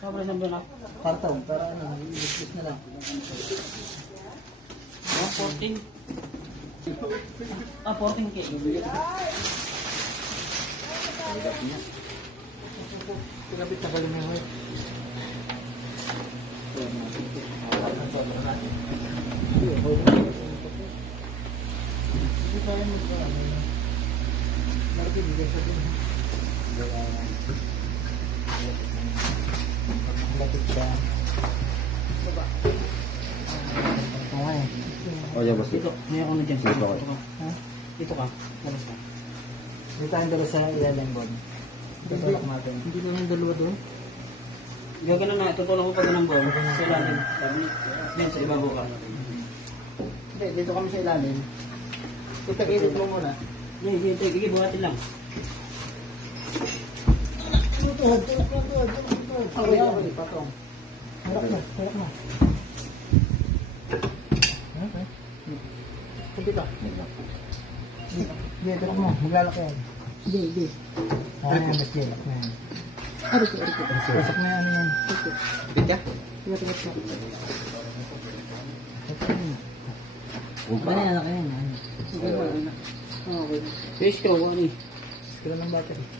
Sobra sa buwan. Karton, para ano, i-discuss na lang. 14. 14K. Pinabit na pala mo. Oh, ya, boss. Dito, may ako na dyan. Dito ka. Dito ka. Labas ka. Dito tayong dala sa ilalim bon. Tutulak natin. Hindi na yung dalawa doon. Gagana na, tutulong ko pag ng ball. Sa ilalim. Yan, sa ibabaw ka. Hindi, dito kami sa ilalim. Tutagilid mo muna. Sige, buhatin lang. Tuhod. Okay, patong. Harap na. Okay. Kunti ka. Hindi, tulak mo. Maglalaki yan. Hindi. Ayan, mas jelak na yan. Arito. Pasok na yan yan. Bit ka? Ano yan, laki yan. Okay. Fish ko, ano eh. Skila ng battery.